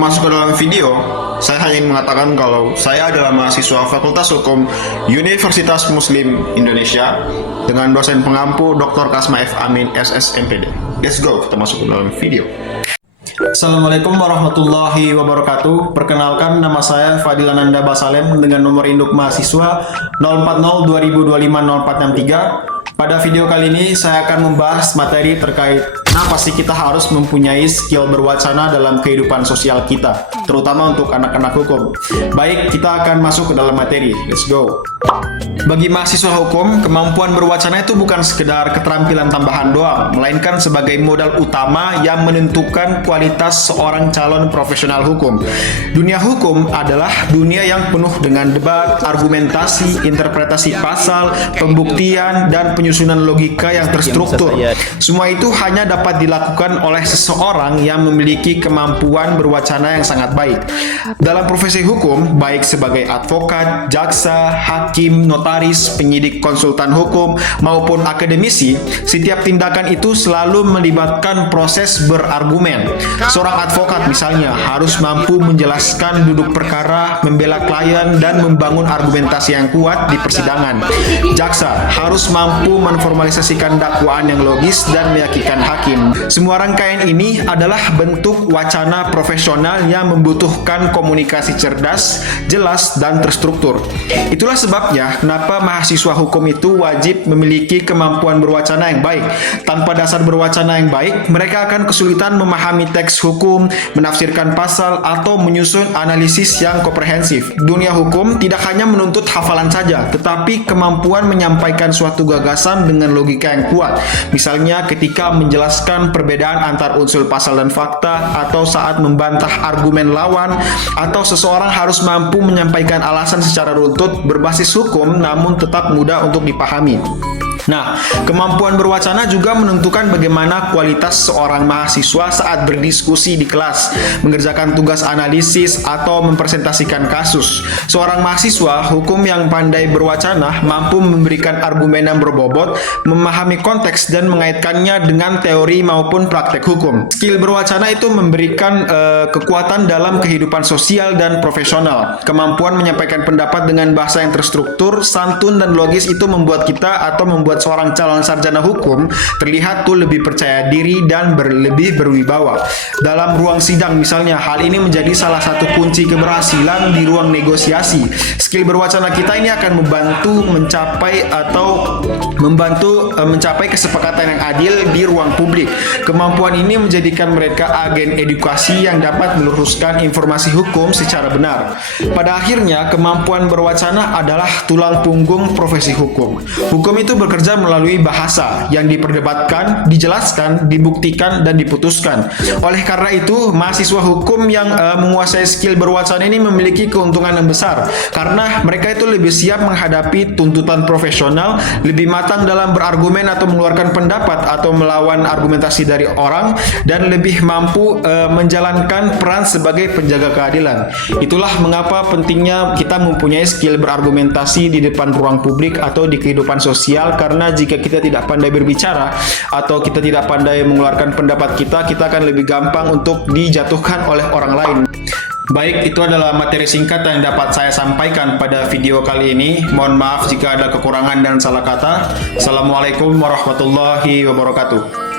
Sebelum masuk ke dalam video, saya hanya ingin mengatakan kalau saya adalah mahasiswa Fakultas Hukum Universitas Muslim Indonesia dengan dosen pengampu Dr. Kasma F. Amin, SSMPD. Let's go, kita masuk ke dalam video. Assalamualaikum warahmatullahi wabarakatuh. Perkenalkan, nama saya Fadil Ananda Basalem dengan nomor induk mahasiswa 040 2025 0463. Pada video kali ini saya akan membahas materi terkait kenapa sih kita harus mempunyai skill berwacana dalam kehidupan sosial kita, terutama untuk anak-anak hukum. Baik, kita akan masuk ke dalam materi. Let's go. Bagi mahasiswa hukum, kemampuan berwacana itu bukan sekedar keterampilan tambahan doang, melainkan sebagai modal utama yang menentukan kualitas seorang calon profesional hukum. Dunia hukum adalah dunia yang penuh dengan debat, argumentasi, interpretasi pasal, pembuktian, dan penyusunan logika yang terstruktur. Semua itu hanya dapat dilakukan oleh seseorang yang memiliki kemampuan berwacana yang sangat baik. Dalam profesi hukum, baik sebagai advokat, jaksa, hakim, notaris, penyidik, konsultan hukum, maupun akademisi, setiap tindakan itu selalu melibatkan proses berargumen. Seorang advokat misalnya harus mampu menjelaskan duduk perkara, membela klien, dan membangun argumentasi yang kuat di persidangan. Jaksa harus mampu memformalisasikan dakwaan yang logis dan meyakinkan hakim. Semua rangkaian ini adalah bentuk wacana profesional yang membutuhkan komunikasi cerdas, jelas, dan terstruktur. Itulah sebabnya kenapa mahasiswa hukum itu wajib memiliki kemampuan berwacana yang baik. Tanpa dasar berwacana yang baik, mereka akan kesulitan memahami teks hukum, menafsirkan pasal, atau menyusun analisis yang komprehensif. Dunia hukum tidak hanya menuntut hafalan saja, tetapi kemampuan menyampaikan suatu gagasan dengan logika yang kuat. Misalnya ketika menjelaskan perbedaan antar unsur pasal dan fakta, atau saat membantah argumen lawan, atau seseorang harus mampu menyampaikan alasan secara runtut berbasis hukum namun tetap mudah untuk dipahami. Nah, kemampuan berwacana juga menentukan bagaimana kualitas seorang mahasiswa saat berdiskusi di kelas, mengerjakan tugas analisis, atau mempresentasikan kasus. Seorang mahasiswa hukum yang pandai berwacana mampu memberikan argumen yang berbobot, memahami konteks, dan mengaitkannya dengan teori maupun praktek hukum. Skill berwacana itu memberikan kekuatan dalam kehidupan sosial dan profesional. Kemampuan menyampaikan pendapat dengan bahasa yang terstruktur, santun, dan logis itu membuat kita atau membuat seorang calon sarjana hukum terlihat tuh lebih percaya diri dan lebih berwibawa. Dalam ruang sidang misalnya, hal ini menjadi salah satu kunci keberhasilan di ruang negosiasi. Skill berwacana kita ini akan membantu mencapai kesepakatan yang adil di ruang publik. Kemampuan ini menjadikan mereka agen edukasi yang dapat meluruskan informasi hukum secara benar. Pada akhirnya, kemampuan berwacana adalah tulang punggung profesi hukum. Hukum itu bekerja melalui bahasa yang diperdebatkan, dijelaskan, dibuktikan, dan diputuskan. Oleh karena itu, mahasiswa hukum yang menguasai skill berwacana ini memiliki keuntungan yang besar karena mereka itu lebih siap menghadapi tuntutan profesional, lebih matang dalam berargumen atau mengeluarkan pendapat atau melawan argumentasi dari orang, dan lebih mampu menjalankan peran sebagai penjaga keadilan. Itulah mengapa pentingnya kita mempunyai skill berargumentasi di depan ruang publik atau di kehidupan sosial, karena jika kita tidak pandai berbicara atau kita tidak pandai mengeluarkan pendapat kita akan lebih gampang untuk dijatuhkan oleh orang lain. Baik, itu adalah materi singkat yang dapat saya sampaikan pada video kali ini. Mohon maaf jika ada kekurangan dan salah kata. Assalamualaikum warahmatullahi wabarakatuh.